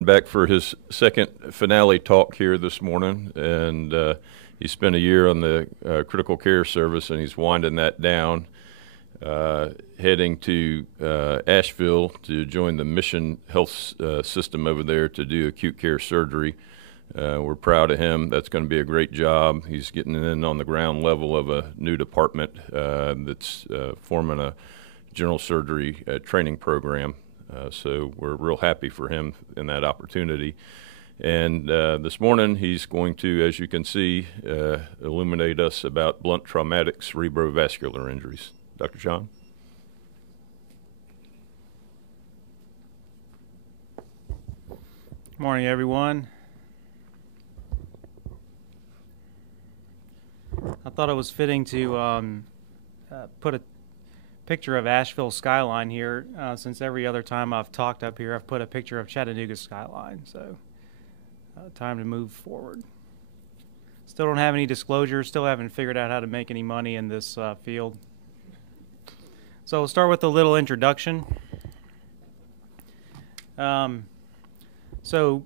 Back for his second finale talk here this morning, and he spent a year on the critical care service, and he's winding that down, heading to Asheville to join the Mission Health System over there to do acute care surgery. We're proud of him. That's going to be a great job. He's getting in on the ground level of a new department that's forming a general surgery training program. So we're real happy for him in that opportunity. And this morning he's going to, as you can see, illuminate us about blunt traumatic cerebrovascular injuries. Dr. John? Good morning, everyone. I thought it was fitting to put a picture of Asheville skyline here, since every other time I've talked up here I've put a picture of Chattanooga skyline, so time to move forward. Still don't have any disclosures, still haven't figured out how to make any money in this field. So we'll start with a little introduction. So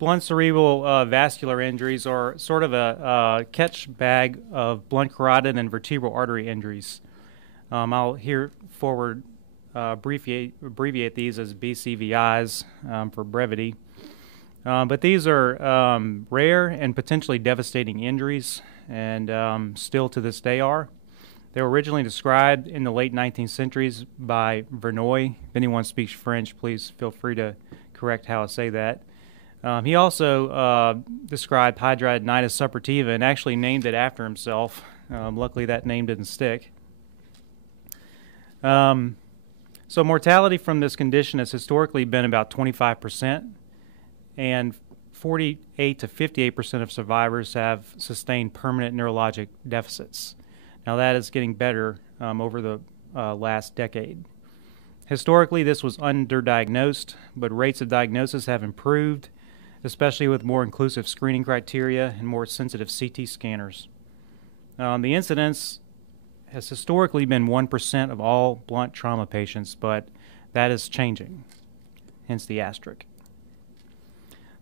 blunt cerebral vascular injuries are sort of a catch bag of blunt carotid and vertebral artery injuries. I'll here forward abbreviate these as BCVIs for brevity. But these are rare and potentially devastating injuries, and still to this day are. They were originally described in the late 19th centuries by Verneuil. If anyone speaks French, please feel free to correct how I say that. He also described hidradenitis suppurativa and actually named it after himself. Luckily, that name didn't stick. So mortality from this condition has historically been about 25%, and 48 to 58% of survivors have sustained permanent neurologic deficits. Now that is getting better over the last decade. Historically, this was underdiagnosed, but rates of diagnosis have improved, especially with more inclusive screening criteria and more sensitive CT scanners. The incidence has historically been 1% of all blunt trauma patients, but that is changing, hence the asterisk.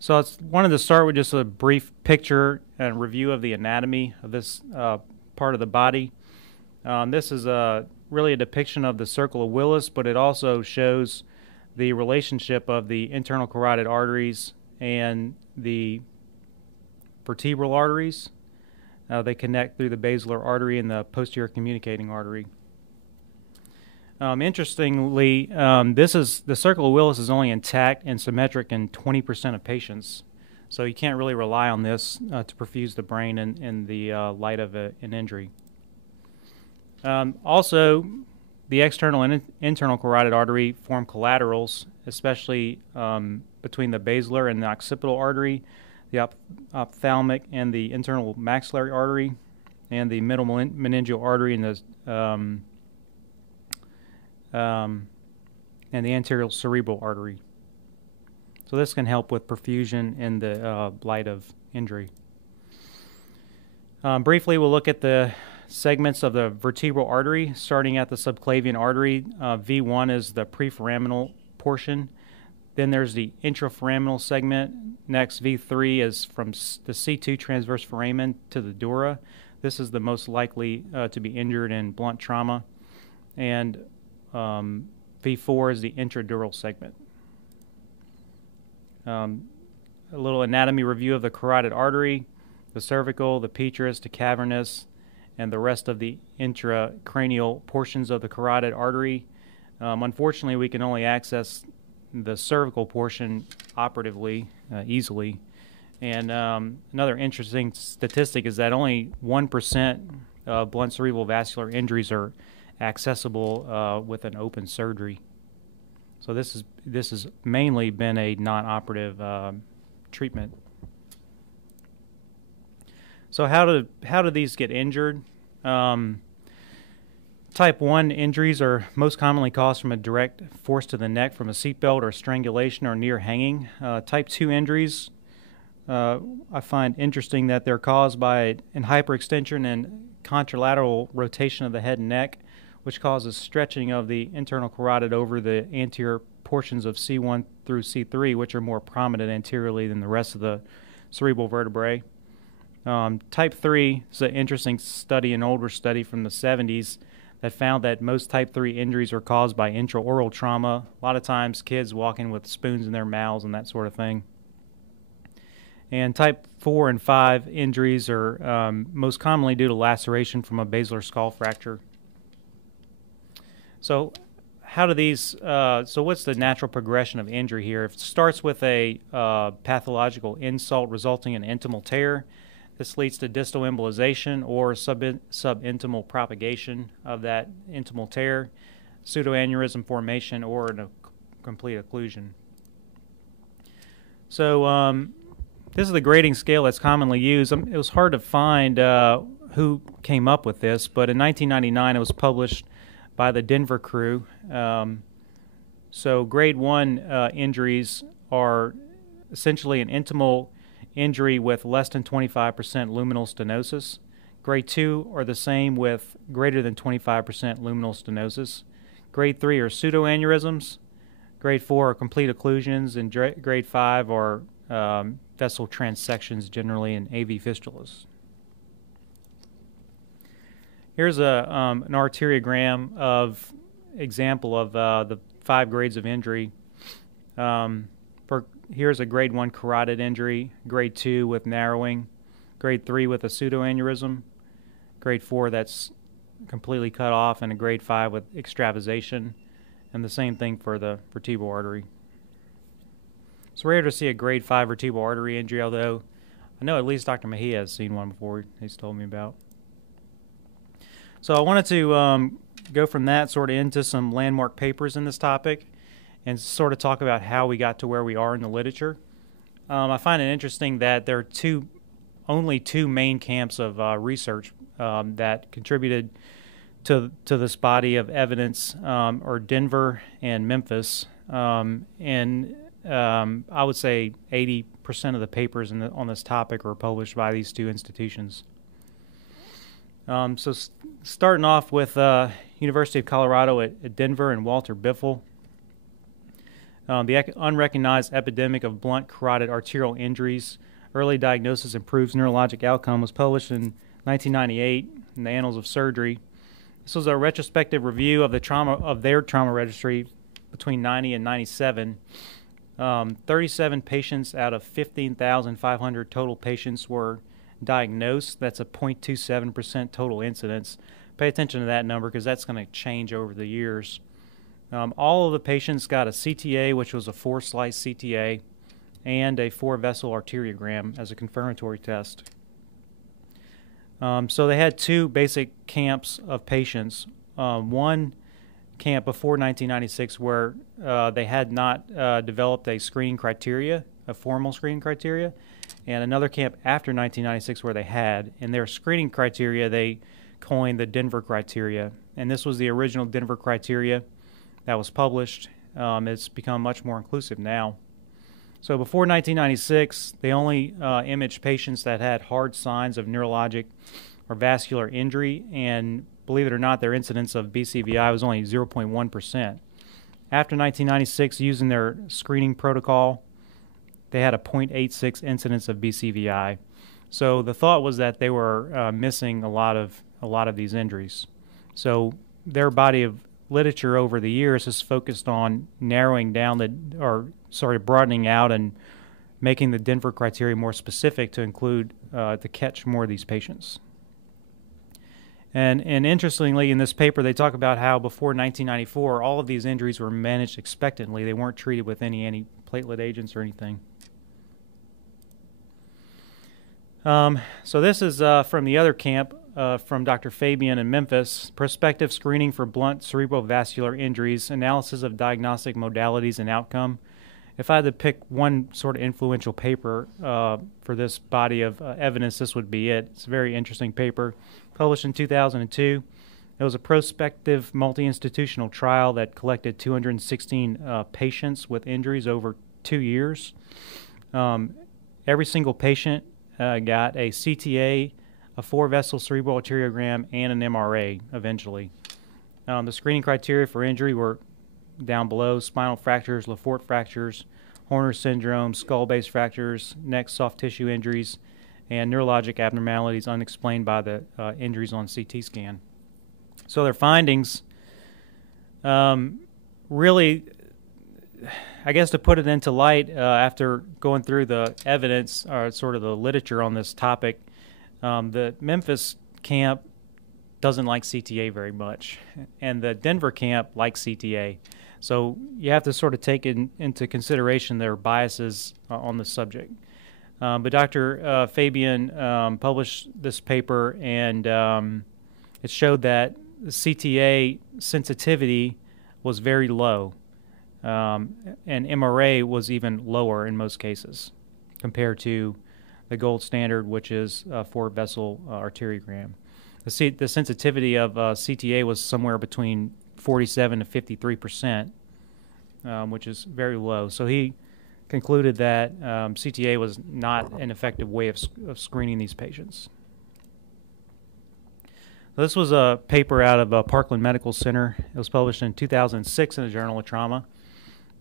So I wanted to start with just a brief picture and review of the anatomy of this part of the body. This is really a depiction of the circle of Willis, but it also shows the relationship of the internal carotid arteries and the vertebral arteries. They connect through the basilar artery and the posterior communicating artery. Interestingly, the circle of Willis is only intact and symmetric in 20% of patients, so you can't really rely on this to perfuse the brain in the light of an injury. Also, the external and internal carotid artery form collaterals, especially between the basilar and the occipital artery, the ophthalmic and the internal maxillary artery, and the middle meningeal artery and the anterior cerebral artery. So this can help with perfusion in the light of injury. Briefly, we'll look at the segments of the vertebral artery, starting at the subclavian artery. V1 is the preforaminal portion. Then there's the intraforaminal segment. Next, V3 is from the C2 transverse foramen to the dura. This is the most likely to be injured in blunt trauma. And V4 is the intradural segment. A little anatomy review of the carotid artery, the cervical, the petrous, the cavernous, and the rest of the intracranial portions of the carotid artery. Unfortunately, we can only access the cervical portion operatively, easily. And another interesting statistic is that only 1% of blunt cerebral vascular injuries are accessible with an open surgery. So this has mainly been a non-operative treatment. So how do these get injured? Type 1 injuries are most commonly caused from a direct force to the neck from a seatbelt or strangulation or near hanging. Type 2 injuries, I find interesting that they're caused by an hyperextension and contralateral rotation of the head and neck, which causes stretching of the internal carotid over the anterior portions of C1 through C3, which are more prominent anteriorly than the rest of the cerebral vertebrae. Type 3 is an interesting study, an older study from the 70s that found that most type 3 injuries are caused by intraoral trauma. A lot of times kids walking with spoons in their mouths and that sort of thing. And type 4 and 5 injuries are most commonly due to laceration from a basilar skull fracture. So how do these, so what's the natural progression of injury here? If it starts with a pathological insult resulting in intimal tear, this leads to distal embolization or subintimal propagation of that intimal tear, pseudoaneurysm formation, or a complete occlusion. So this is the grading scale that's commonly used. It was hard to find who came up with this, but in 1999 it was published by the Denver crew. So grade 1 injuries are essentially an intimal injury with less than 25% luminal stenosis. Grade 2 are the same with greater than 25% luminal stenosis. Grade 3 are pseudoaneurysms. Grade 4 are complete occlusions, and grade 5 are vessel transections, generally in AV fistulas. Here's an arteriogram of example of the 5 grades of injury. Here's a grade 1 carotid injury, grade 2 with narrowing, grade 3 with a pseudoaneurysm, grade 4 that's completely cut off, and a grade 5 with extravasation, and the same thing for the vertebral artery. It's rare to see a grade 5 vertebral artery injury, although I know at least Dr. Mejia has seen one before he's told me about. So I wanted to go from that sort of into some landmark papers in this topic and sort of talk about how we got to where we are in the literature. I find it interesting that there are only two main camps of research that contributed to this body of evidence, are Denver and Memphis. And I would say 80% of the papers on this topic were published by these two institutions. So starting off with University of Colorado at Denver and Walter Biffle. The unrecognized epidemic of blunt carotid arterial injuries, early diagnosis improves neurologic outcome, was published in 1998 in the Annals of Surgery. This was a retrospective review of their trauma registry between 90 and 97. 37 patients out of 15,500 total patients were diagnosed. That's a 0.27% total incidence. Pay attention to that number because that's going to change over the years. All of the patients got a CTA, which was a 4-slice CTA, and a 4-vessel arteriogram as a confirmatory test. So they had 2 basic camps of patients. One camp before 1996 where they had not developed a screening criteria, a formal screening criteria, and another camp after 1996 where they had. In their screening criteria, they coined the Denver criteria, and this was the original Denver criteria that was published. It's become much more inclusive now. So before 1996, they only imaged patients that had hard signs of neurologic or vascular injury, and believe it or not, their incidence of BCVI was only 0.1%. After 1996, using their screening protocol, they had a 0.86 incidence of BCVI. So the thought was that they were missing a lot of these injuries. So their body of literature over the years has focused on narrowing down broadening out and making the Denver criteria more specific to include to catch more of these patients. And interestingly, in this paper, they talk about how before 1994, all of these injuries were managed expectantly. They weren't treated with any antiplatelet agents or anything. So this is from the other camp, from Dr. Fabian in Memphis, prospective screening for blunt cerebrovascular injuries, analysis of diagnostic modalities and outcome. If I had to pick one sort of influential paper for this body of evidence, this would be it. It's a very interesting paper, published in 2002. It was a prospective multi-institutional trial that collected 216 patients with injuries over 2 years. Every single patient got a CTA, a 4-vessel cerebral arteriogram, and an MRA eventually. The screening criteria for injury were down below: spinal fractures, Lefort fractures, Horner syndrome, skull-base fractures, neck soft tissue injuries, and neurologic abnormalities unexplained by the injuries on CT scan. So their findings really, I guess to put it into light, after going through the evidence or sort of the literature on this topic, the Memphis camp doesn't like CTA very much, and the Denver camp likes CTA. So you have to sort of take into consideration their biases on the subject. But Dr. Fabian published this paper, and it showed that the CTA sensitivity was very low, and MRA was even lower in most cases compared to the gold standard, which is 4-vessel arteriogram. The sensitivity of CTA was somewhere between 47 to 53%, which is very low. So he concluded that CTA was not an effective way of screening these patients. This was a paper out of Parkland Medical Center. It was published in 2006 in the Journal of Trauma.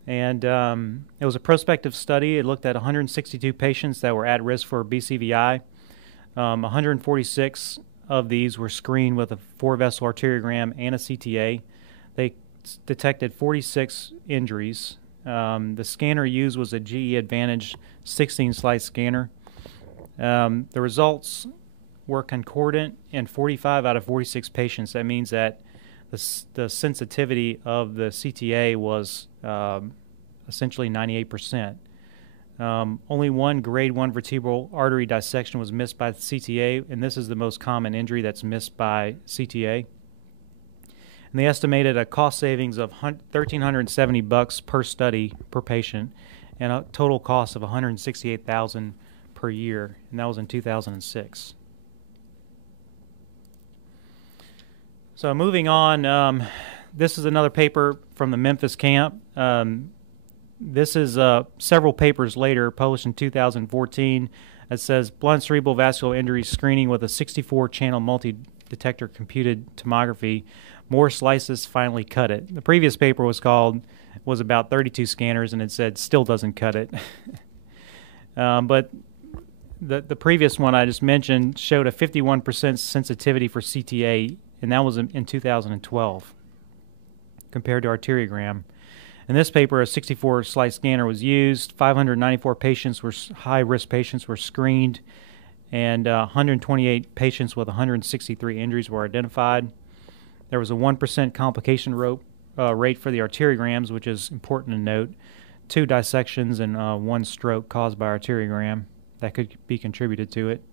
And it was a prospective study. It looked at 162 patients that were at risk for BCVI. 146 of these were screened with a 4-vessel arteriogram and a CTA. They detected 46 injuries. The scanner used was a GE Advantage 16-slice scanner. The results were concordant in 45 out of 46 patients. That means that the sensitivity of the CTA was essentially 98%. Only one grade 1 vertebral artery dissection was missed by the CTA, and this is the most common injury that's missed by CTA. And they estimated a cost savings of $1,370 per study per patient, and a total cost of $168,000 per year, and that was in 2006. So moving on, this is another paper from the Memphis camp. This is several papers later, published in 2014. It says blunt cerebral vascular injury screening with a 64-channel multi-detector computed tomography. More slices finally cut it. The previous paper was about 32 scanners, and it said still doesn't cut it. But the previous one I just mentioned showed a 51% sensitivity for CTA, and that was in 2012 compared to arteriogram. In this paper, a 64-slice scanner was used. 594 patients were high-risk patients were screened, and 128 patients with 163 injuries were identified. There was a 1% complication rate for the arteriograms, which is important to note. 2 dissections and 1 stroke caused by arteriogram that could be contributed to it.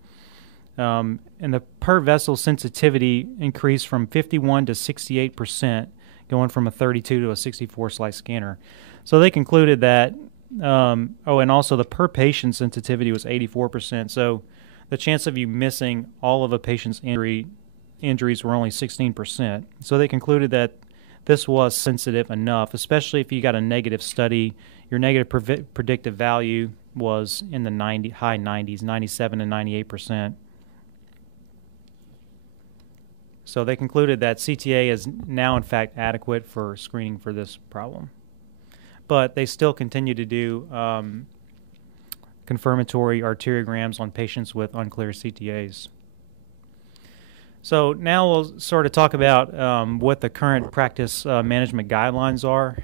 And the per-vessel sensitivity increased from 51 to 68%, going from a 32 to a 64-slice scanner. So they concluded that, and also the per-patient sensitivity was 84%. So the chance of you missing all of a patient's injuries were only 16%. So they concluded that this was sensitive enough, especially if you got a negative study. Your negative predictive value was in the high 90s, 97 and 98%. So they concluded that CTA is now, in fact, adequate for screening for this problem. But they still continue to do confirmatory arteriograms on patients with unclear CTAs. So now we'll sort of talk about what the current practice management guidelines are.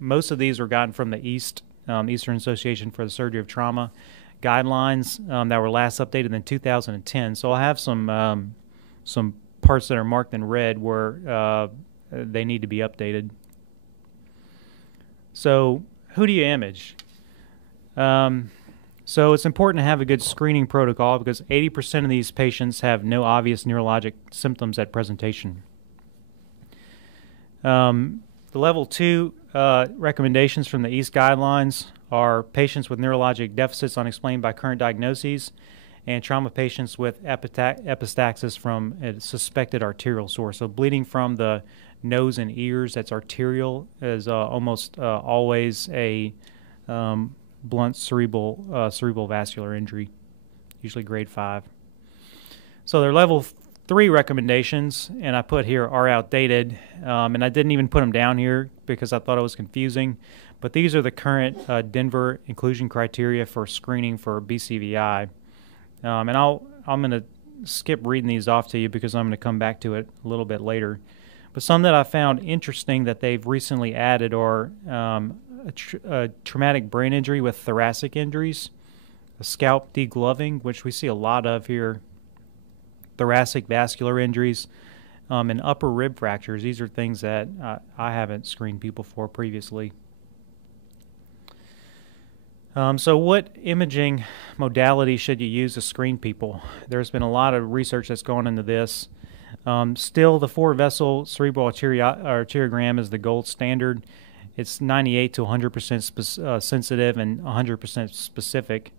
Most of these were gotten from the Eastern Association for the Surgery of Trauma guidelines that were last updated in 2010. So I have some parts that are marked in red where they need to be updated. So who do you image? So it's important to have a good screening protocol because 80% of these patients have no obvious neurologic symptoms at presentation. The level 2 recommendations from the East guidelines are patients with neurologic deficits unexplained by current diagnoses, and trauma patients with epistaxis from a suspected arterial source. So bleeding from the nose and ears that's arterial is almost always a blunt cerebral vascular injury, usually grade 5. So their level 3 recommendations, and I put here, are outdated, and I didn't even put them down here because I thought it was confusing. But these are the current Denver inclusion criteria for screening for BCVI. And I'm going to skip reading these off to you because I'm going to come back to it a little bit later. But some that I found interesting that they've recently added are a traumatic brain injury with thoracic injuries, a scalp degloving, which we see a lot of here, thoracic vascular injuries, and upper rib fractures. These are things that I haven't screened people for previously. So what imaging modality should you use to screen people? There's been a lot of research that's gone into this. Still, the 4-vessel cerebral arteriogram is the gold standard. It's 98 to 100% sensitive and 100% specific.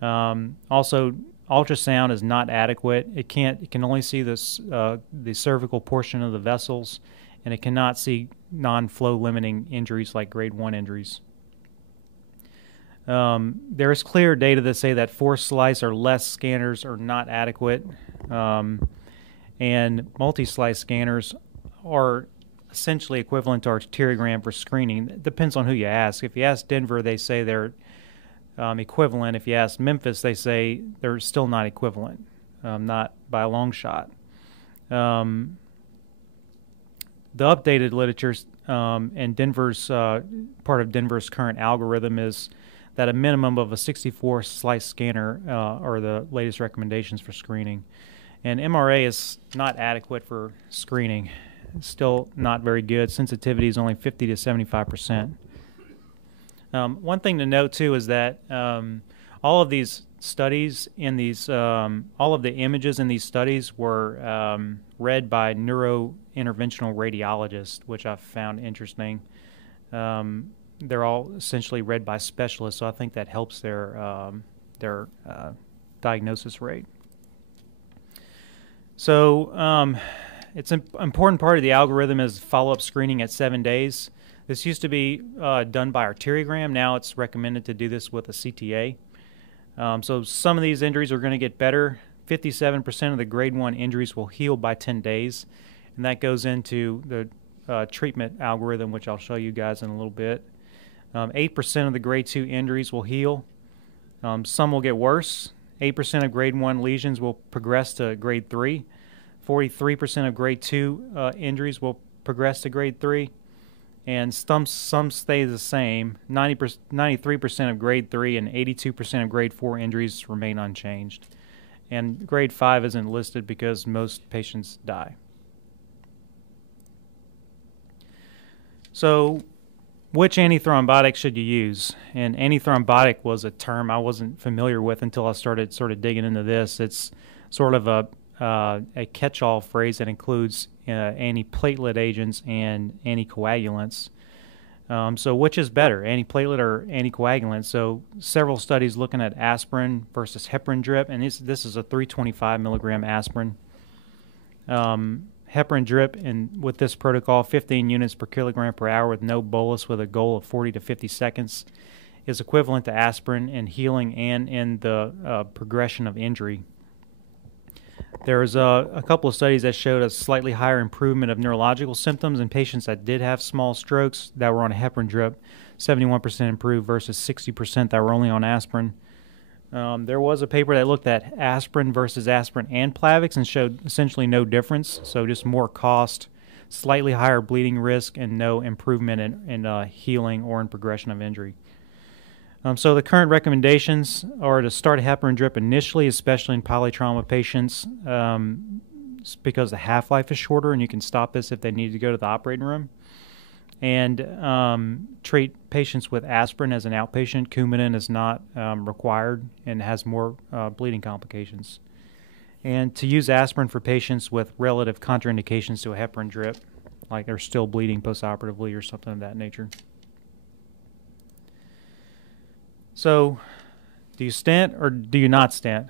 Also, ultrasound is not adequate. It can only see this, the cervical portion of the vessels, and it cannot see non-flow limiting injuries like grade 1 injuries. There is clear data that say that 4-slice or less scanners are not adequate, and multi-slice scanners are essentially equivalent to arteriogram for screening. It depends on who you ask. If you ask Denver, they say they're equivalent. If you ask Memphis, they say they're still not equivalent, not by a long shot. The updated literature and Denver's part of Denver's current algorithm is that a minimum of a 64-slice scanner are the latest recommendations for screening. And MRA is not adequate for screening. It's still not very good. Sensitivity is only 50 to 75%. One thing to note, too, is that all of these studies in these, all of the images in these studies were read by neurointerventional radiologists, which I found interesting. They're all essentially read by specialists, so I think that helps their diagnosis rate. So it's an important part of the algorithm is follow-up screening at 7 days. This used to be done by arteriogram. Now it's recommended to do this with a CTA. So some of these injuries are going to get better. 57% of the grade 1 injuries will heal by 10 days, and that goes into the treatment algorithm, which I'll show you guys in a little bit. 8% of the grade 2 injuries will heal. Some will get worse. 8% of grade 1 lesions will progress to grade 3. 43% of grade 2 injuries will progress to grade 3. And some stay the same. 93% of grade 3 and 82% of grade 4 injuries remain unchanged. And grade 5 isn't listed because most patients die. So, which antithrombotic should you use? And antithrombotic was a term I wasn't familiar with until I started sort of digging into this. It's sort of a catch-all phrase that includes antiplatelet agents and anticoagulants. So which is better, antiplatelet or anticoagulant? So several studies looking at aspirin versus heparin drip, and this is a 325 milligram aspirin. Heparin drip, and with this protocol, 15 units per kilogram per hour with no bolus with a goal of 40 to 50 seconds is equivalent to aspirin in healing and in the progression of injury. There's a couple of studies that showed a slightly higher improvement of neurological symptoms in patients that did have small strokes that were on a heparin drip, 71% improved versus 60% that were only on aspirin. There was a paper that looked at aspirin versus aspirin and Plavix and showed essentially no difference, so just more cost, slightly higher bleeding risk, and no improvement in healing or in progression of injury. So the current recommendations are to start a heparin drip initially, especially in polytrauma patients, because the half-life is shorter and you can stop this if they need to go to the operating room. And treat patients with aspirin as an outpatient. Coumadin is not required and has more bleeding complications. And to use aspirin for patients with relative contraindications to a heparin drip, like they're still bleeding postoperatively or something of that nature. So, do you stent or do you not stent?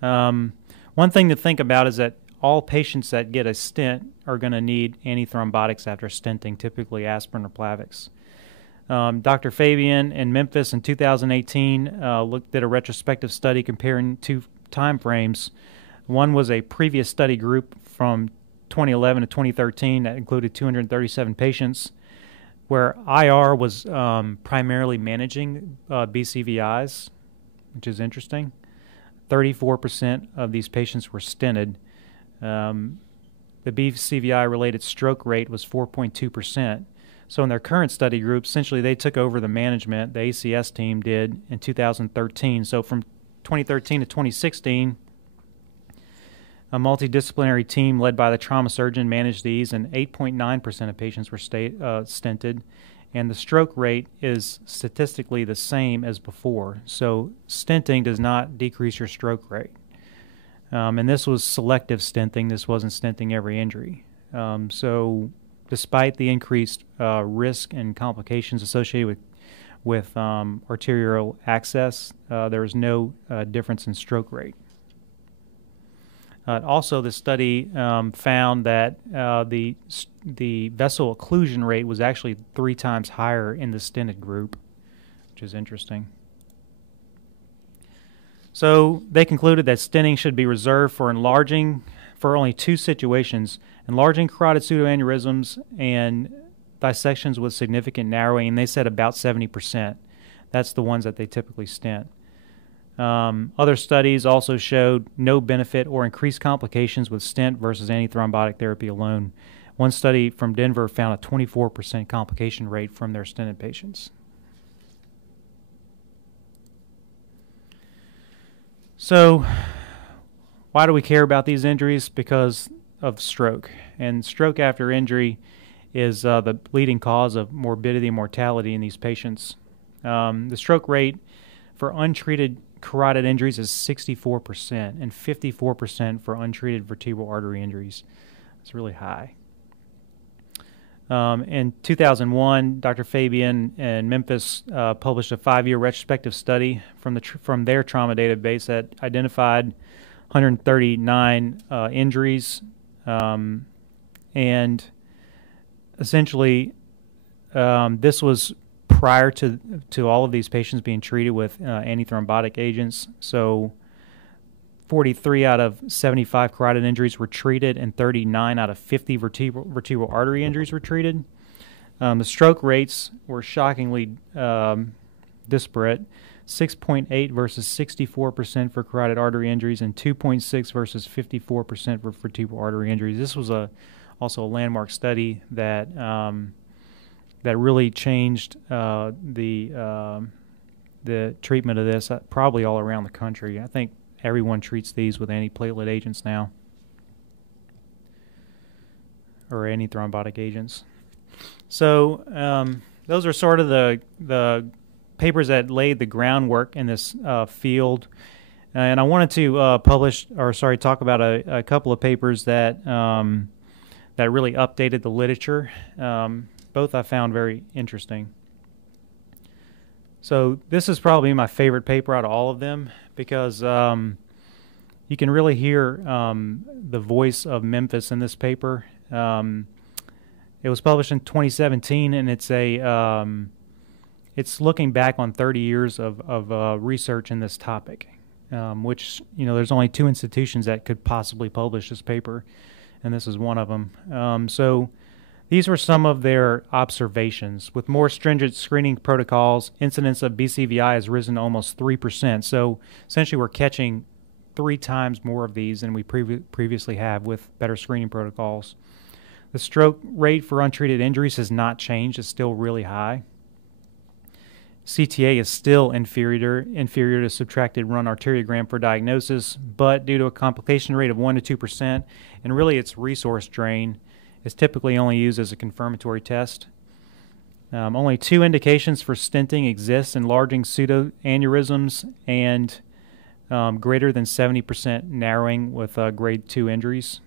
One thing to think about is that all patients that get a stent are going to need antithrombotics after stenting, typically aspirin or Plavix. Dr. Fabian in Memphis in 2018 did a retrospective study comparing two time frames. One was a previous study group from 2011 to 2013 that included 237 patients. where IR was primarily managing BCVIs, which is interesting. 34% of these patients were stented. The BCVI-related stroke rate was 4.2%. So in their current study group, essentially they took over the management, the ACS team did, in 2013. So from 2013 to 2016, a multidisciplinary team led by the trauma surgeon managed these, and 8.9% of patients were stented. And the stroke rate is statistically the same as before. So stenting does not decrease your stroke rate. And this was selective stenting. This wasn't stenting every injury. So despite the increased risk and complications associated with arterial access, there was no difference in stroke rate. Also, the study found that the vessel occlusion rate was actually 3 times higher in the stented group, which is interesting. So they concluded that stenting should be reserved for enlarging for only 2 situations: enlarging carotid pseudoaneurysms and dissections with significant narrowing, and they said about 70%. That's the ones that they typically stent. Other studies also showed no benefit or increased complications with stent versus antithrombotic therapy alone. One study from Denver found a 24% complication rate from their stented patients. So why do we care about these injuries? Because of stroke. And stroke after injury is the leading cause of morbidity and mortality in these patients. The stroke rate for untreated carotid injuries is 64% and 54% for untreated vertebral artery injuries. It's really high. In 2001, Dr. Fabian in Memphis published a 5-year retrospective study from their trauma database that identified 139 injuries, and essentially this was prior to all of these patients being treated with antithrombotic agents. So 43 out of 75 carotid injuries were treated, and 39 out of 50 vertebral artery injuries were treated. The stroke rates were shockingly disparate: 6.8 versus 64% for carotid artery injuries, and 2.6 versus 54% for vertebral artery injuries. This was also a landmark study that that really changed the treatment of this probably all around the country. I think everyone treats these with antiplatelet agents now, or antithrombotic agents. So those are sort of the papers that laid the groundwork in this field. And I wanted to talk about a couple of papers that that really updated the literature. Both I found very interesting. So this is probably my favorite paper out of all of them, because you can really hear the voice of Memphis in this paper. It was published in 2017, and it's looking back on 30 years of research in this topic, which, there's only 2 institutions that could possibly publish this paper, and this is one of them. So these were some of their observations. With more stringent screening protocols, incidence of BCVI has risen to almost 3%. So essentially we're catching 3 times more of these than we previously have with better screening protocols. The stroke rate for untreated injuries has not changed. It's still really high. CTA is still inferior to subtracted run arteriogram for diagnosis, but due to a complication rate of 1 to 2%, and really its resource drain, is typically only used as a confirmatory test. Only 2 indications for stenting exist: enlarging pseudoaneurysms and greater than 70% narrowing with grade 2 injuries.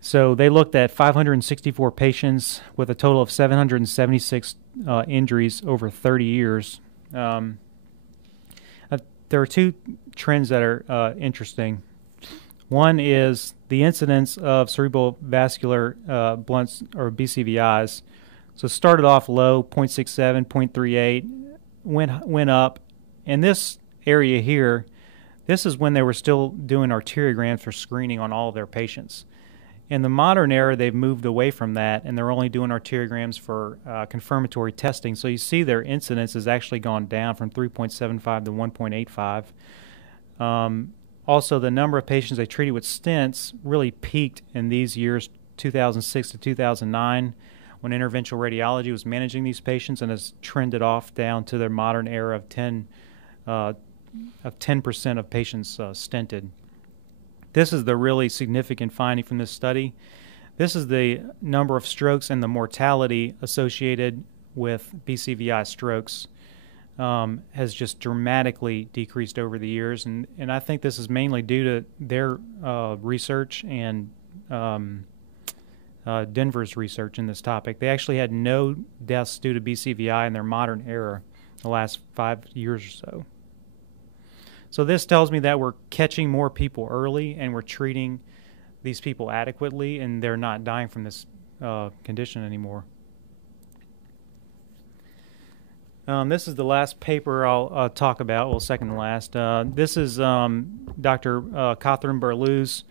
So they looked at 564 patients with a total of 776 injuries over 30 years. There are 2 trends that are interesting. One is the incidence of cerebral vascular blunts, or BCVIs. So it started off low, 0.67, 0.38, went up. In this area here, this is when they were still doing arteriograms for screening on all of their patients. In the modern era, they've moved away from that, and they're only doing arteriograms for confirmatory testing. So you see their incidence has actually gone down from 3.75 to 1.85. Also, the number of patients they treated with stents really peaked in these years, 2006 to 2009, when interventional radiology was managing these patients, and has trended off down to their modern era of 10% of patients stented. This is the really significant finding from this study. This is the number of strokes and the mortality associated with BCVI strokes has just dramatically decreased over the years, and I think this is mainly due to their research and Denver's research in this topic. They actually had no deaths due to BCVI in their modern era the last 5 years or so. So this tells me that we're catching more people early, and we're treating these people adequately, and they're not dying from this condition anymore. This is the last paper I'll talk about, well, second to last. This is Dr. Catherine Berleu's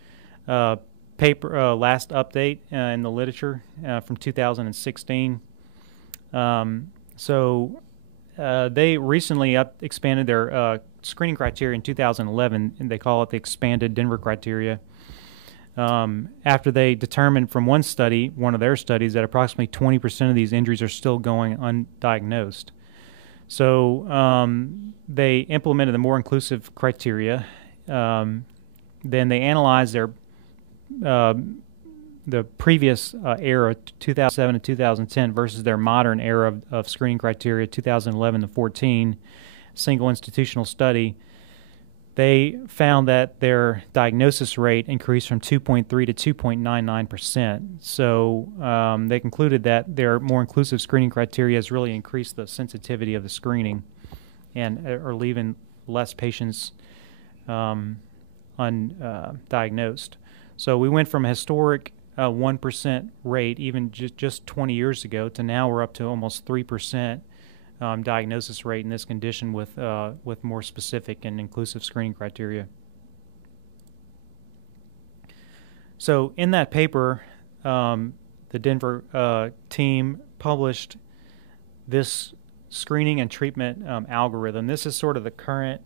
paper, last update in the literature from 2016. They recently expanded their screening criteria in 2011, and they call it the expanded Denver criteria, after they determined from one of their studies, that approximately 20% of these injuries are still going undiagnosed. So they implemented a more inclusive criteria. Then they analyzed the previous era, 2007 to 2010, versus their modern era of screening criteria, 2011 to 14, single institutional study. They found that their diagnosis rate increased from 2.3 to 2.99%. So they concluded that their more inclusive screening criteria has really increased the sensitivity of the screening and are leaving less patients undiagnosed. So we went from a historic 1% rate even just 20 years ago to now we're up to almost 3% diagnosis rate in this condition with more specific and inclusive screening criteria. So in that paper, the Denver team published this screening and treatment algorithm. This is sort of the current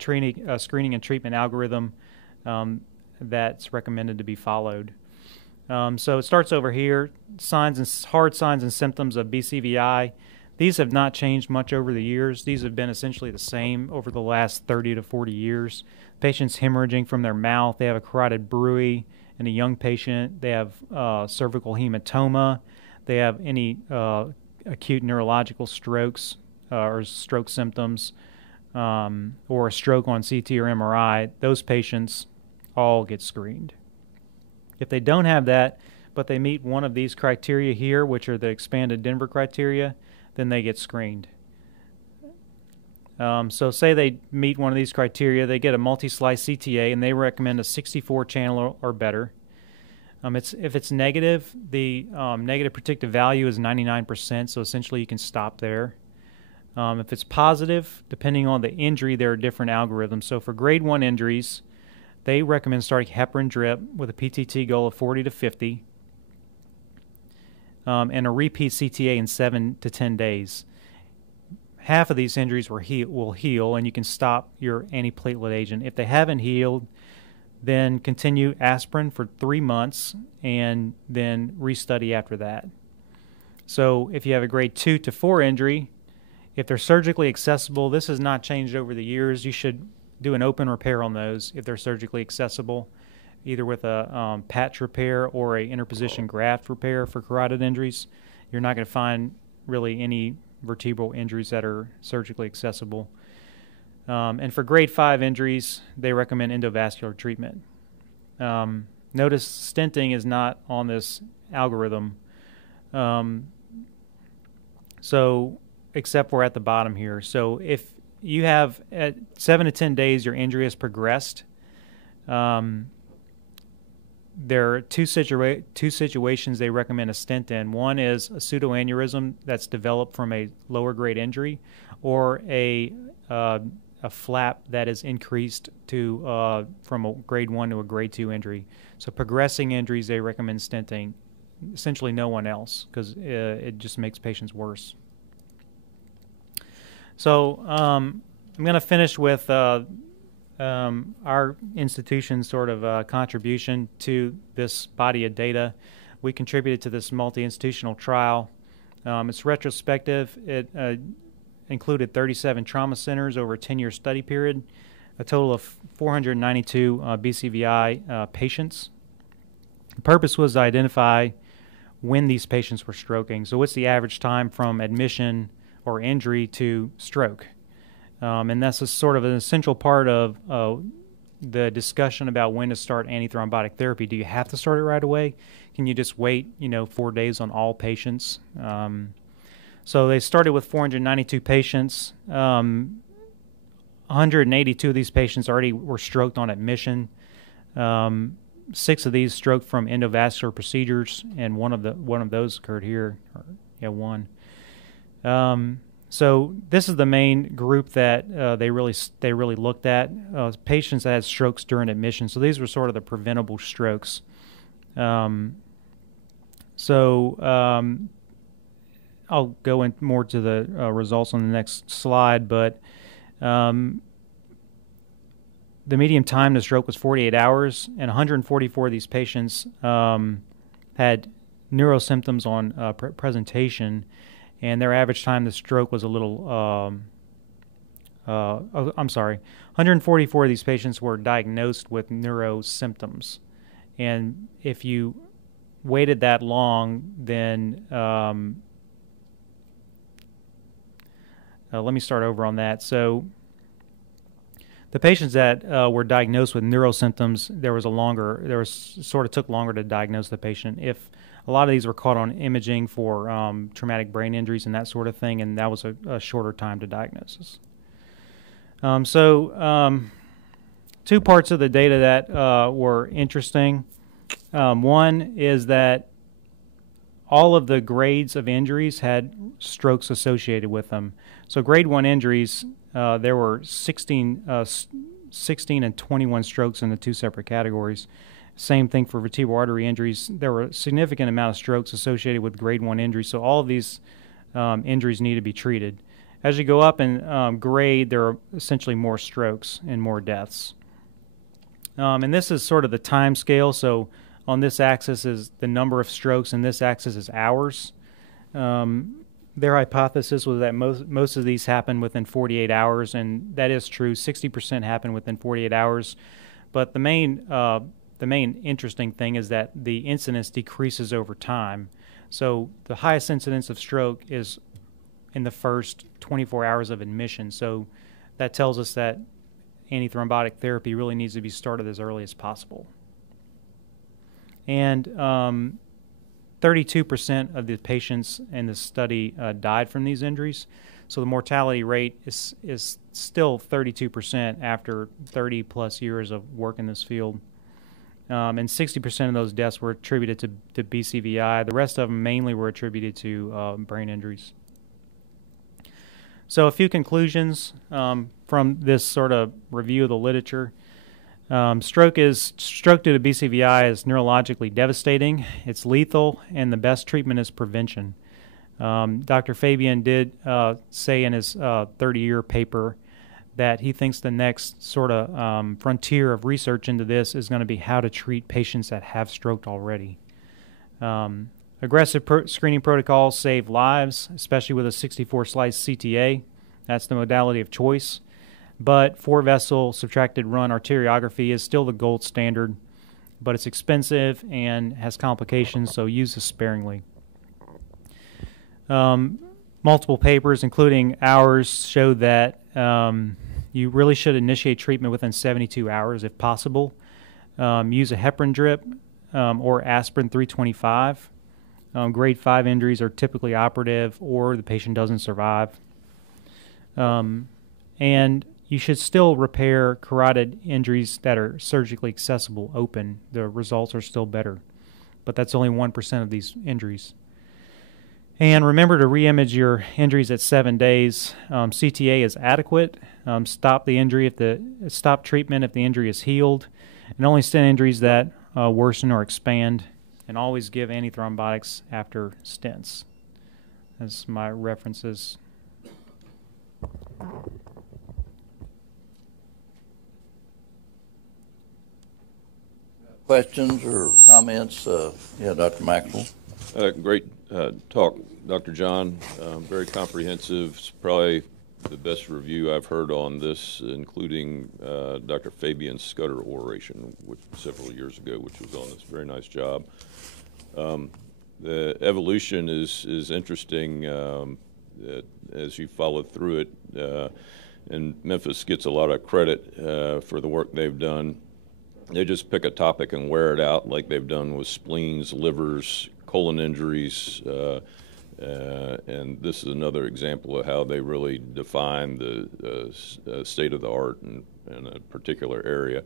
screening and treatment algorithm that's recommended to be followed. So it starts over here, hard signs and symptoms of BCVI. These have not changed much over the years. These have been essentially the same over the last 30 to 40 years. Patients hemorrhaging from their mouth. They have a carotid bruit in a young patient. They have cervical hematoma. They have any acute neurological strokes or stroke symptoms or a stroke on CT or MRI. Those patients all get screened. If they don't have that, but they meet one of these criteria here, which are the expanded Denver criteria, then they get screened. So say they meet one of these criteria, they get a multi-slice CTA, and they recommend a 64 channel or better. If it's negative, the negative predictive value is 99%, so essentially you can stop there. If it's positive, depending on the injury, there are different algorithms. So for grade 1 injuries, they recommend starting heparin drip with a PTT goal of 40 to 50. And a repeat CTA in 7 to 10 days. Half of these injuries will heal, and you can stop your antiplatelet agent. If they haven't healed, then continue aspirin for 3 months and then restudy after that. So if you have a grade 2 to 4 injury, if they're surgically accessible, this has not changed over the years. You should do an open repair on those if they're surgically accessible, either with a patch repair or a interposition graft repair for carotid injuries. You're not going to find really any vertebral injuries that are surgically accessible. And for grade 5 injuries, they recommend endovascular treatment. Notice stenting is not on this algorithm. So except we're at the bottom here. So if you have at 7 to 10 days your injury has progressed, there are two situations they recommend a stent in. One is a pseudoaneurysm that's developed from a lower grade injury, or a a flap that is increased to from a grade 1 to a grade 2 injury. So progressing injuries, they recommend stenting. Essentially no one else, because it just makes patients worse. So I'm going to finish with our institution's sort of contribution to this body of data. We contributed to this multi-institutional trial. It's retrospective. It included 37 trauma centers over a 10-year study period, a total of 492 BCVI patients. The purpose was to identify when these patients were stroking. So what's the average time from admission or injury to stroke? And that's a sort of an essential part of the discussion about when to start antithrombotic therapy. Do you have to start it right away? Can you just wait, 4 days on all patients? So they started with 492 patients. 182 of these patients already were stroked on admission. 6 of these stroked from endovascular procedures, and one of those occurred here. One. So this is the main group that they really looked at, patients that had strokes during admission. So these were sort of the preventable strokes. I'll go in more to the results on the next slide, but the median time to stroke was 48 hours, and 144 of these patients had neurosymptoms on presentation, and their average time to stroke was a little, 144 of these patients were diagnosed with neurosymptoms. And if you waited that long, then let me start over on that. So the patients that were diagnosed with neurosymptoms, took longer to diagnose the patient. If a lot of these were caught on imaging for traumatic brain injuries and that sort of thing, and that was a shorter time to diagnosis. 2 parts of the data that were interesting. One is that all of the grades of injuries had strokes associated with them. So grade 1 injuries, there were 16 and 21 strokes in the 2 separate categories. Same thing for vertebral artery injuries. There were a significant amount of strokes associated with grade 1 injuries, so all of these injuries need to be treated. As you go up in grade, there are essentially more strokes and more deaths. And this is sort of the time scale. So on this axis is the number of strokes, and this axis is hours. Their hypothesis was that most of these happen within 48 hours, and that is true. 60% happen within 48 hours. But the main interesting thing is that the incidence decreases over time. So the highest incidence of stroke is in the first 24 hours of admission. So that tells us that antithrombotic therapy really needs to be started as early as possible. And 32% of the patients in the study died from these injuries. So the mortality rate is still 32% after 30 plus years of work in this field. And 60% of those deaths were attributed to BCVI. The rest of them mainly were attributed to brain injuries. So a few conclusions from this sort of review of the literature. Stroke due to BCVI is neurologically devastating. It's lethal, and the best treatment is prevention. Dr. Fabian did say in his 30-year paper that he thinks the next sort of frontier of research into this is going to be how to treat patients that have stroked already. Aggressive screening protocols save lives, especially with a 64-slice CTA. That's the modality of choice. But 4-vessel subtracted run arteriography is still the gold standard, but it's expensive and has complications, so use this sparingly. Multiple papers, including ours, show that you really should initiate treatment within 72 hours if possible. Use a heparin drip or aspirin 325. Grade 5 injuries are typically operative, or the patient doesn't survive. And you should still repair carotid injuries that are surgically accessible open. The results are still better, but that's only 1% of these injuries. And remember to reimage your injuries at 7 days. CTA is adequate. Stop treatment if the injury is healed, and only stent injuries that worsen or expand. And always give antithrombotics after stents. That's my references. Questions or comments? Yeah, Dr. Maxwell. Great talk, Dr. John. Very comprehensive. It's probably the best review I've heard on this, including Dr. Fabian's Scudder oration several years ago, which was on this. Very nice job. The evolution is interesting as you follow through it, and Memphis gets a lot of credit for the work they've done. They just pick a topic and wear it out like they've done with spleens, livers, colon injuries, and this is another example of how they really define the state of the art in a particular area.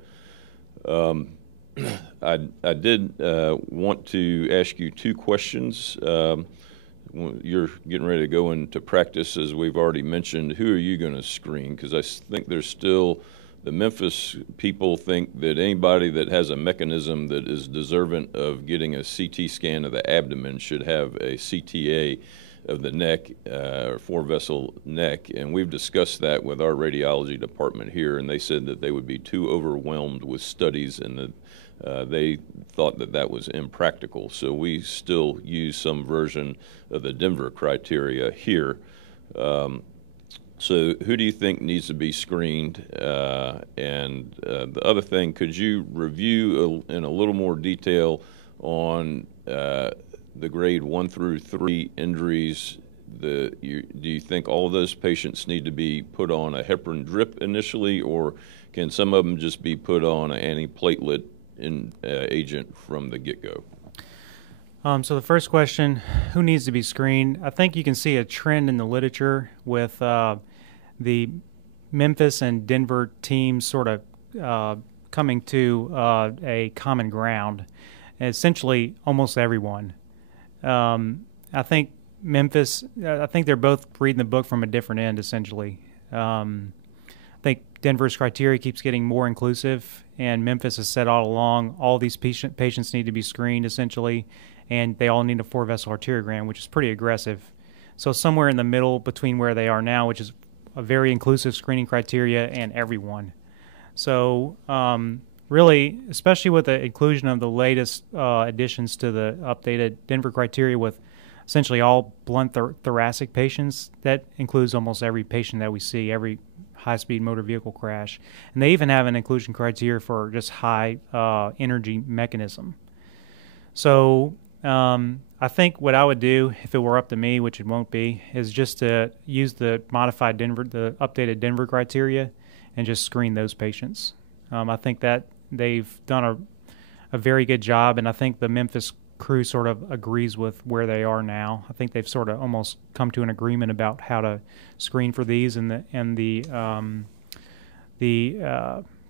I did want to ask you two questions. You're getting ready to go into practice, as we've already mentioned. Who are you going to screen? Because I think there's still the Memphis people think that anybody that has a mechanism that is deserving of getting a CT scan of the abdomen should have a CTA of the neck or four-vessel neck, and we've discussed that with our radiology department here, and they said that they would be too overwhelmed with studies and that they thought that that was impractical. So we still use some version of the Denver criteria here. So who do you think needs to be screened? And the other thing, could you review in a little more detail on the grade 1 through 3 injuries? Do you think all of those patients need to be put on a heparin drip initially, or can some of them just be put on an antiplatelet agent from the get-go? So the first question, who needs to be screened? I think you can see a trend in the literature with the Memphis and Denver teams sort of coming to a common ground. Essentially, almost everyone. I think Memphis, I think they're both reading the book from a different end, essentially. I think Denver's criteria keeps getting more inclusive, and Memphis has said all along all these patients need to be screened, essentially, and they all need a 4-vessel arteriogram, which is pretty aggressive. So somewhere in the middle between where they are now, which is a very inclusive screening criteria, and everyone. So really, especially with the inclusion of the latest additions to the updated Denver criteria with essentially all blunt thoracic patients, that includes almost every patient that we see, every high-speed motor vehicle crash. And they even have an inclusion criteria for just high energy mechanism. So I think what I would do, if it were up to me, which it won't be, is just to use the modified Denver, the updated Denver criteria, and just screen those patients. I think that they've done a very good job, and I think the Memphis crew sort of agrees with where they are now. I think they've sort of almost come to an agreement about how to screen for these, and the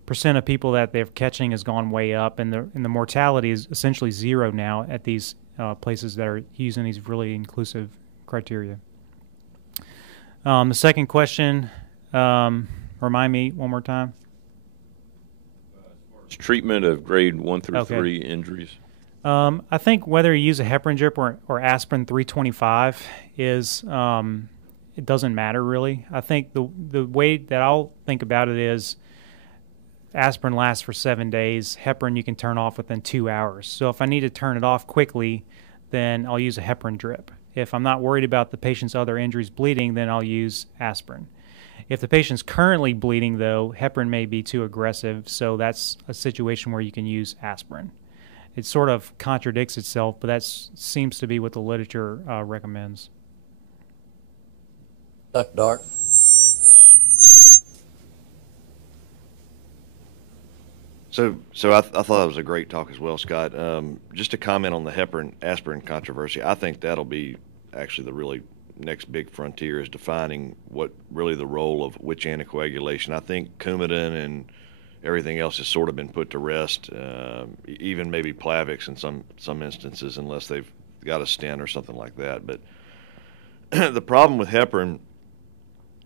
percent of people that they're catching has gone way up, and the mortality is essentially zero now at these places that are using these really inclusive criteria. The second question, remind me one more time. Treatment of grade 1 through 3 injuries. I think whether you use a heparin drip or aspirin 325 is it doesn't matter really. I think the way that I'll think about it is aspirin lasts for 7 days. Heparin you can turn off within 2 hours. So if I need to turn it off quickly, then I'll use a heparin drip. If I'm not worried about the patient's other injuries bleeding, then I'll use aspirin. If the patient's currently bleeding, though, heparin may be too aggressive, so that's a situation where you can use aspirin. It sort of contradicts itself, but that seems to be what the literature recommends. Dr. Dart. So I thought that was a great talk as well, Scott. Just to comment on the heparin aspirin controversy, I think that'll be actually the really next big frontier, is defining what really the role of which anticoagulation. I think Coumadin and everything else has sort of been put to rest, even maybe Plavix in some instances, unless they've got a stent or something like that. But the problem with heparin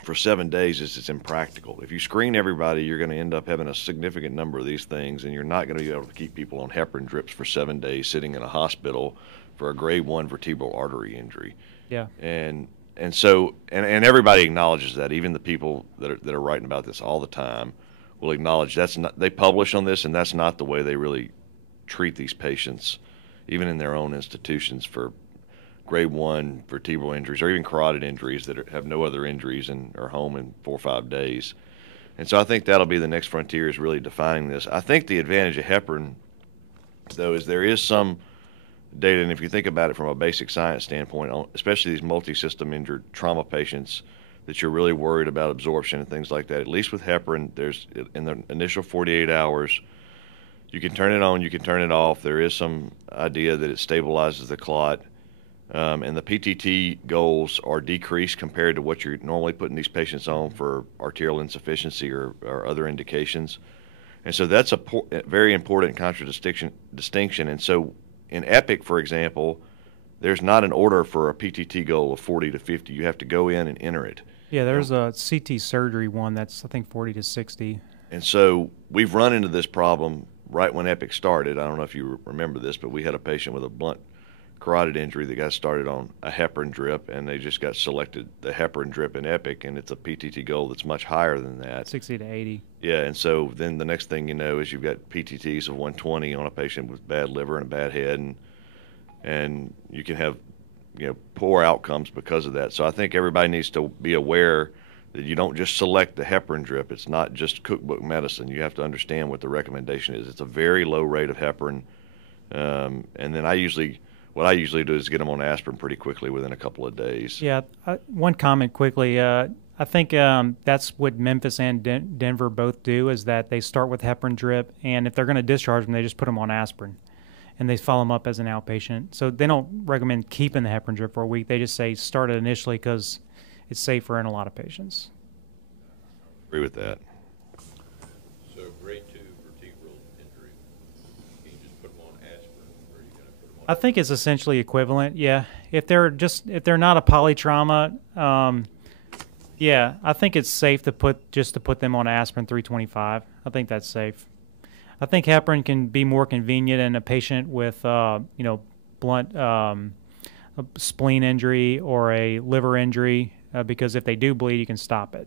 for 7 days is it's impractical. If you screen everybody, you're going to end up having a significant number of these things, and you're not going to be able to keep people on heparin drips for 7 days sitting in a hospital for a grade 1 vertebral artery injury. Yeah. And so everybody acknowledges that. Even the people that are writing about this all the time will acknowledge that's not, they publish on this, and that's not the way they really treat these patients, even in their own institutions, for grade 1 vertebral injuries or even carotid injuries that have no other injuries and are home in 4 or 5 days. And so I think that'll be the next frontier, is really defining this. I think the advantage of heparin, though, is there is some data, and if you think about it from a basic science standpoint, especially these multi-system injured trauma patients that you're really worried about absorption and things like that, at least with heparin, there's in the initial 48 hours, you can turn it on, you can turn it off. There is some idea that it stabilizes the clot. And the PTT goals are decreased compared to what you're normally putting these patients on for arterial insufficiency or other indications. And so that's a very important distinction. And so in EPIC, for example, there's not an order for a PTT goal of 40 to 50. You have to go in and enter it. Yeah, there's a CT surgery one that's, I think, 40 to 60. And so we've run into this problem right when EPIC started. I don't know if you remember this, but we had a patient with a blunt carotid injury that got started on a heparin drip, and they just got selected the heparin drip in EPIC, and it's a PTT goal that's much higher than that. 60 to 80. Yeah, and so then the next thing you know is you've got PTTs of 120 on a patient with bad liver and a bad head, and you can have poor outcomes because of that. So I think everybody needs to be aware that you don't just select the heparin drip. It's not just cookbook medicine. You have to understand what the recommendation is. It's a very low rate of heparin, and then what I usually do is get them on aspirin pretty quickly within a couple of days. Yeah, one comment quickly. I think that's what Memphis and Denver both do, is that they start with heparin drip, and if they're going to discharge them, they just put them on aspirin, and they follow them up as an outpatient. So they don't recommend keeping the heparin drip for a week. They just say start it initially because it's safer in a lot of patients. Agree with that. So grade 2 vertebral injury, can you just put them on aspirin, or are you going to put them on? I think it's essentially equivalent. Yeah, if they're not a polytrauma, yeah, I think it's safe to put them on aspirin 325. I think that's safe. I think heparin can be more convenient in a patient with blunt a spleen injury or a liver injury, because if they do bleed, you can stop it.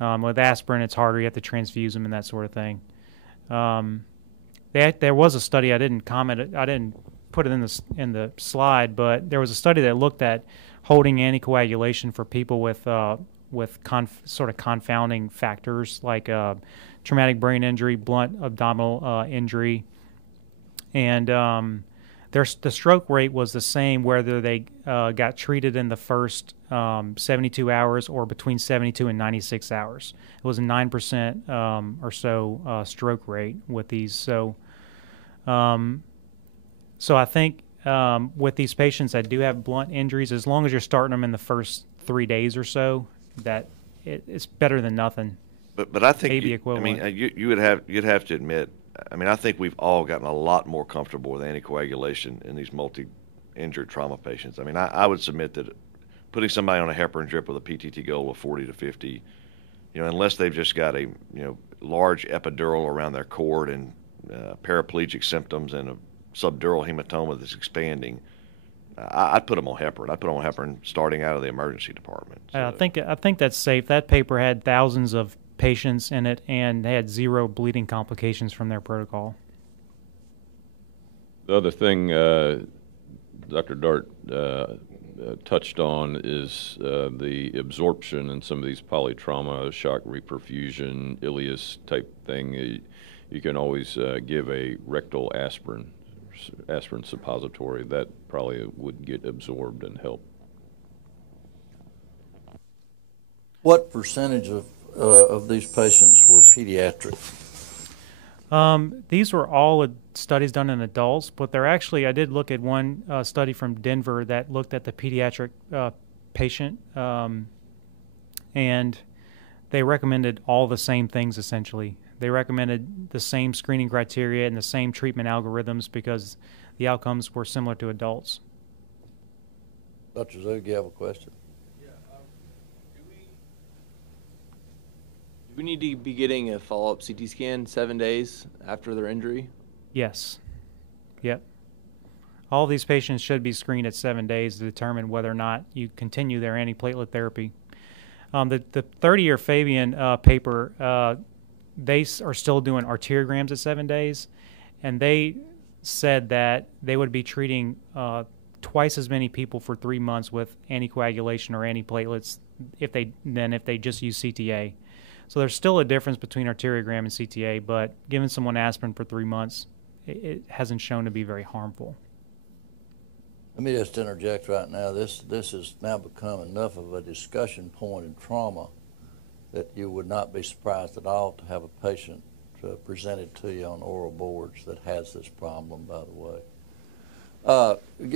With aspirin, it's harder. You have to transfuse them and that sort of thing. There was a study, I didn't put it in the slide, but there was a study that looked at holding anticoagulation for people with sort of confounding factors like traumatic brain injury, blunt abdominal injury, and the stroke rate was the same whether they got treated in the first 72 hours or between 72 and 96 hours. It was a 9% or so stroke rate with these. So I think with these patients that do have blunt injuries, as long as you're starting them in the first 3 days or so, that it's better than nothing. But I think maybe equivalent. I mean, you'd have to admit. I mean, I think we've all gotten a lot more comfortable with anticoagulation in these multi-injured trauma patients. I mean, I would submit that putting somebody on a heparin drip with a PTT goal of 40 to 50, unless they've just got a large epidural around their cord and paraplegic symptoms and a subdural hematoma that's expanding, I'd put them on heparin. I'd put them on heparin starting out of the emergency department. So. I think that's safe. That paper had thousands of patients in it, and they had 0 bleeding complications from their protocol. The other thing Dr. Dart touched on is the absorption in some of these polytrauma, shock reperfusion, ileus type thing. You can always give a rectal aspirin suppository. That probably would get absorbed and help. What percentage of these patients were pediatric? These were all studies done in adults, but they're actually, I did look at one study from Denver that looked at the pediatric patient, and they recommended all the same things essentially. They recommended the same screening criteria and the same treatment algorithms because the outcomes were similar to adults. Dr. Zug, you have a question? Do we need to be getting a follow-up CT scan 7 days after their injury? Yes. Yep. All these patients should be screened at 7 days to determine whether or not you continue their antiplatelet therapy. The 30-year Fabian paper, they are still doing arteriograms at 7 days, and they said that they would be treating twice as many people for 3 months with anticoagulation or antiplatelets than if they just use CTA. So there's still a difference between arteriogram and CTA, but giving someone aspirin for 3 months, it hasn't shown to be very harmful. Let me just interject right now. This has now become enough of a discussion point in trauma that you would not be surprised at all to have a patient presented to you on oral boards that has this problem, by the way.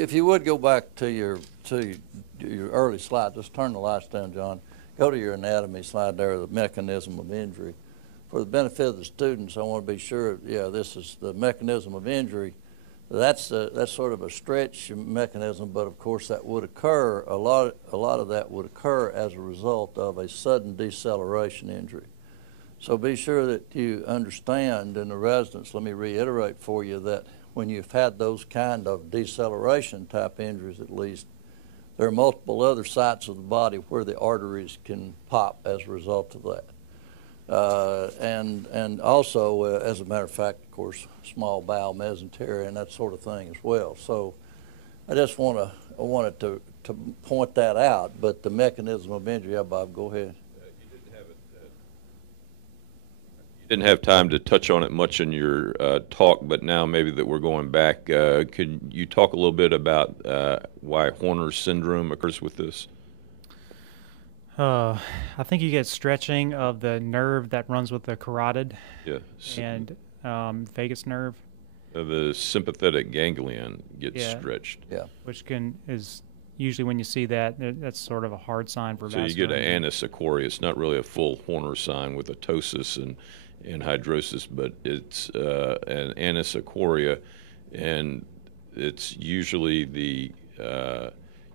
If you would go back to your early slide, just turn the lights down, John. Go to your anatomy slide there, the mechanism of injury. For the benefit of the students, I want to be sure, yeah, this is the mechanism of injury. That's sort of a stretch mechanism, but of course that would occur, a lot of that would occur as a result of a sudden deceleration injury. So be sure that you understand, in the residents, let me reiterate for you that when you've had those kind of deceleration type injuries at least, there are multiple other sites of the body where the arteries can pop as a result of that. And also, as a matter of fact, of course, small bowel mesentery and that sort of thing as well. So I just wanted to point that out, but the mechanism of injury, yeah, Bob, go ahead. You didn't have time to touch on it much in your talk, but now maybe that we're going back, could you talk a little bit about why Horner's syndrome occurs with this? I think you get stretching of the nerve that runs with the carotid and vagus nerve. The sympathetic ganglion gets stretched. Yeah. Which is usually when you see that, that's sort of a hard sign for vascular. So you get an anisocoria. It's not really a full Horner sign with a ptosis and hydrosis, but it's an anisocoria, and it's usually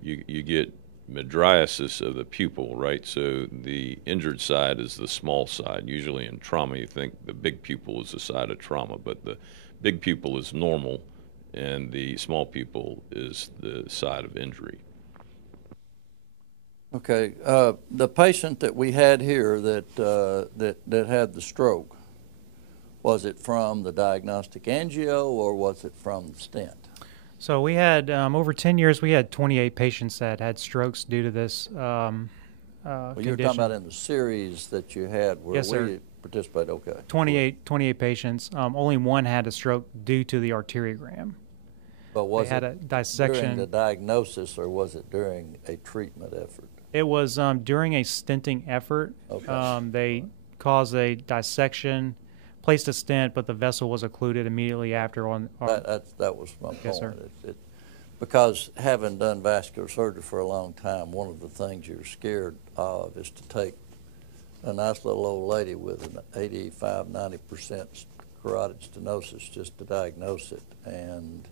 you get mydriasis of the pupil, right? So the injured side is the small side. Usually in trauma, you think the big pupil is the side of trauma, but the big pupil is normal, and the small pupil is the side of injury. Okay, the patient that we had here that had the stroke, was it from the diagnostic angio or was it from the stent? So we had, over 10 years, we had 28 patients that had strokes due to this Well, you were talking about in the series that you had where we participated, okay. 28 patients. Only one had a stroke due to the arteriogram. But was they had it a dissection during the diagnosis or was it during a treatment effort? It was during a stenting effort. Okay. They caused a dissection, placed a stent, but the vessel was occluded immediately after. That was my point. Yes, sir. Because having done vascular surgery for a long time, one of the things you're scared of is to take a nice little old lady with an 85, 90% carotid stenosis just to diagnose it, and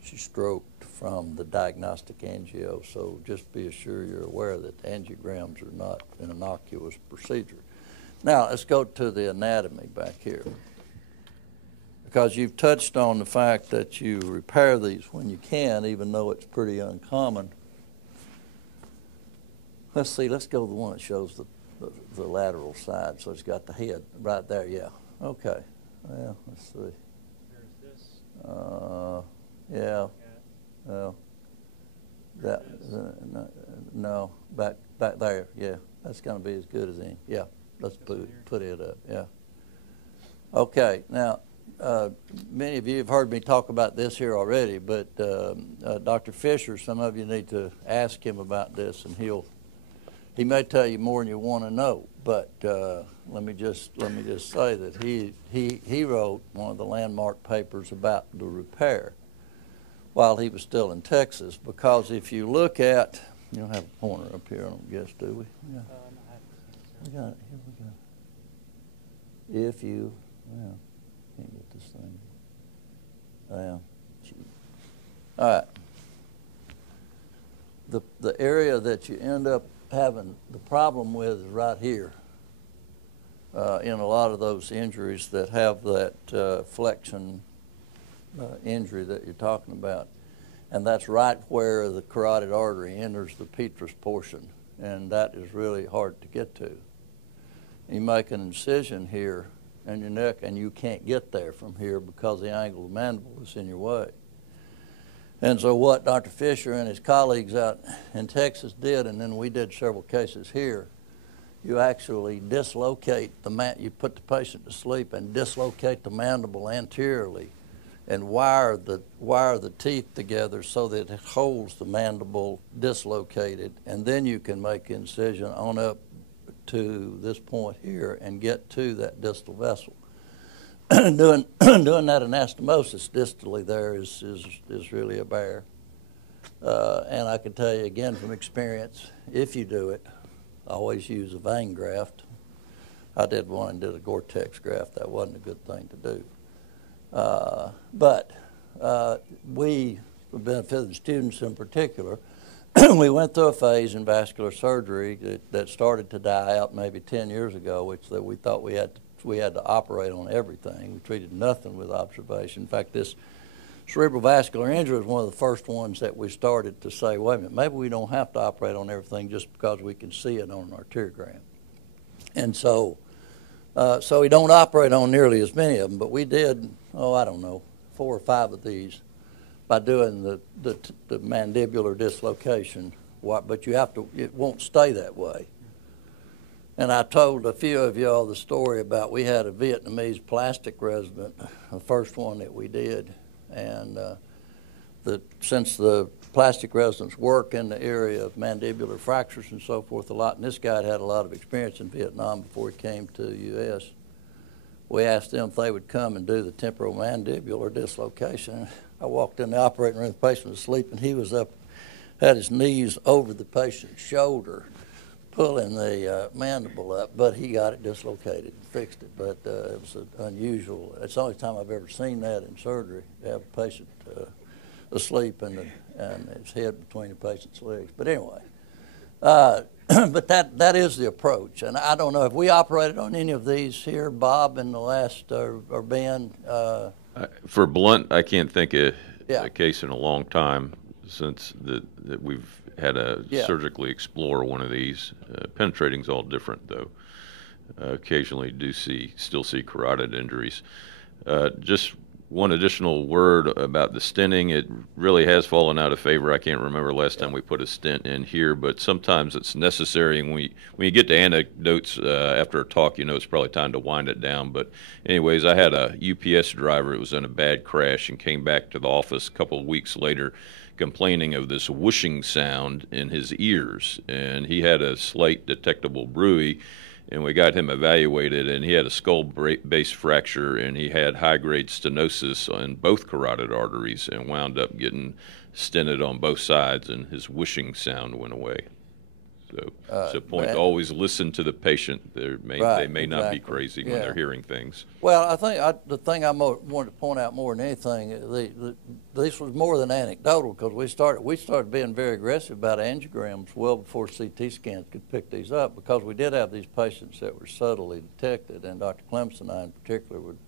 she stroked from the diagnostic angio. So just be assured you're aware that angiograms are not an innocuous procedure. Now, let's go to the anatomy back here. Because you've touched on the fact that you repair these when you can, even though it's pretty uncommon. Let's see, let's go to the one that shows the lateral side. So it's got the head right there, yeah. Okay, well, let's see. There's this. Yeah, well, that, no, back there, yeah. That's gonna be as good as any, yeah. Let's put it up, yeah. Okay, now, many of you have heard me talk about this here already, but Dr. Fisher, some of you need to ask him about this, and he may tell you more than you want to know. But let me just say that he wrote one of the landmark papers about the repair while he was still in Texas, because if you look at, you don't have a pointer up here, I don't guess, do we? Yeah. We got it. Here we go. If you, well, can't get this thing. Well, all right. The area that you end up having the problem with is right here. in a lot of those injuries that have that flexion injury that you're talking about. And that's right where the carotid artery enters the petrous portion, and that is really hard to get to. You make an incision here in your neck, and you can't get there from here because the angle of the mandible is in your way. And so what Dr. Fisher and his colleagues out in Texas did, and then we did several cases here, you actually dislocate you put the patient to sleep and dislocate the mandible anteriorly and wire the teeth together so that it holds the mandible dislocated, and then you can make incision on up to this point here and get to that distal vessel. doing that anastomosis distally there is really a bear. And I can tell you again from experience, if you do it, always use a vein graft. I did one and did a Gore-Tex graft. That wasn't a good thing to do. But we, for the benefit of the students in particular, we went through a phase in vascular surgery that started to die out maybe 10 years ago, which that we thought we had to operate on everything. We treated nothing with observation. In fact, this cerebral vascular injury was one of the first ones that we started to say, wait a minute, maybe we don't have to operate on everything just because we can see it on an arteriogram. And so we don't operate on nearly as many of them, but we did, I don't know, 4 or 5 of these by doing the mandibular dislocation. But it won't stay that way. And I told a few of y'all the story about we had a Vietnamese plastic resident, the first one that we did, and since the plastic residents work in the area of mandibular fractures and so forth a lot, and this guy had a lot of experience in Vietnam before he came to the U.S., we asked them if they would come and do the temporomandibular dislocation. I walked in the operating room, the patient was asleep, and he was up, had his knees over the patient's shoulder, pulling the mandible up, but he got it dislocated and fixed it. But it was unusual. It's the only time I've ever seen that in surgery, to have a patient asleep and his head between the patient's legs. But anyway, but that is the approach. And I don't know if we operated on any of these here, Bob, in the last, or Ben. For Blunt, I can't think of a case in a long time since that we've had to surgically explore one of these. Penetrating's all different, though. Occasionally still see carotid injuries. Just one additional word about the stenting. It really has fallen out of favor. I can't remember last time we put a stent in here, but sometimes it's necessary. And when you get to anecdotes after a talk, it's probably time to wind it down. But anyways, I had a UPS driver that was in a bad crash and came back to the office a couple of weeks later complaining of this whooshing sound in his ears. And he had a slight detectable bruit, and we got him evaluated, and he had a skull base fracture, and he had high-grade stenosis on both carotid arteries and wound up getting stented on both sides, and his whooshing sound went away. So it's a point to always listen to the patient. They may not be crazy when they're hearing things. Well, I think the thing I wanted to point out more than anything, this was more than anecdotal, because we started being very aggressive about angiograms well before CT scans could pick these up, because we did have these patients that were subtly detected, and Dr. Clemson and I in particular would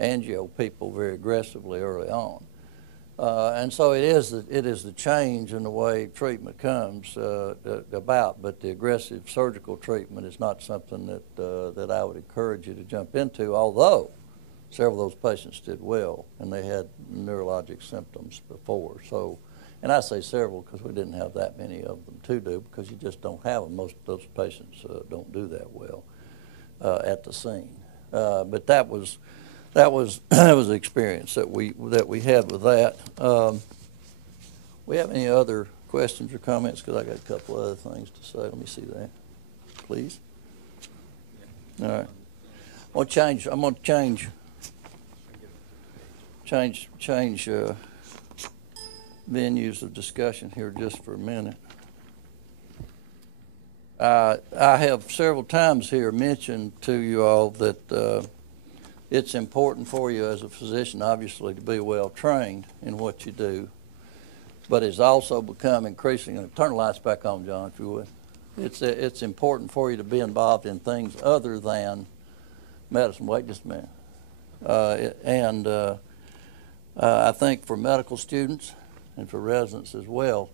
angio people very aggressively early on. And so it is the change in the way treatment comes about, but the aggressive surgical treatment is not something that I would encourage you to jump into, although several of those patients did well and they had neurologic symptoms before. So, and I say several because we didn't have that many of them to do, because you just don't have them. Most of those patients don't do that well at the scene. But that was the experience that we had with that. We have any other questions or comments? Because I got a couple other things to say. Let me see that, please. All right. I'm going to change venues of discussion here just for a minute. I have several times here mentioned to you all that it's important for you as a physician, obviously, to be well trained in what you do, but it's also become increasingly, turn the lights back on, John, if you would. It's important for you to be involved in things other than medicine. Wait just a minute. I think for medical students and for residents as well,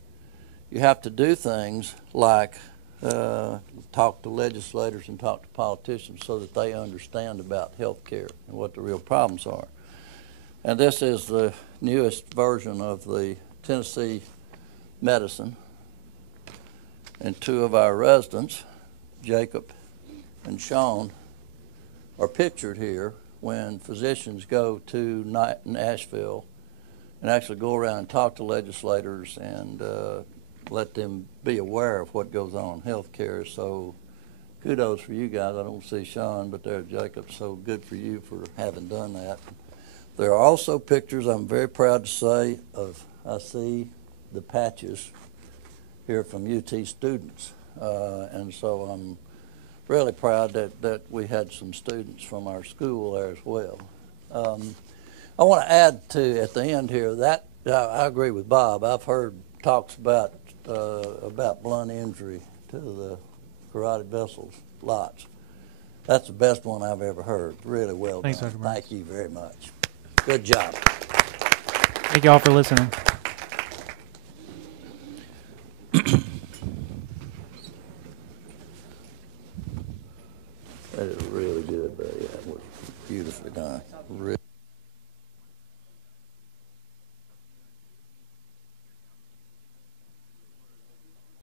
you have to do things like talk to legislators and talk to politicians so that they understand about health care and what the real problems are. And this is the newest version of the Tennessee medicine. And two of our residents, Jacob and Sean, are pictured here when physicians go to Nashville and actually go around and talk to legislators and let them be aware of what goes on in health care. So kudos for you guys. I don't see Sean, but there's Jacob, so good for you for having done that. There are also pictures, I'm very proud to say, I see the patches here from UT students. And so I'm really proud that we had some students from our school there as well. I want to add to, at the end here, that I agree with Bob. I've heard talks about blunt injury to the carotid vessels lots. That's the best one I've ever heard. Really well Thanks, done. Dr. Burns. Thank you very much. Good job. Thank you all for listening. That is really good, but yeah, it was beautifully done. Really.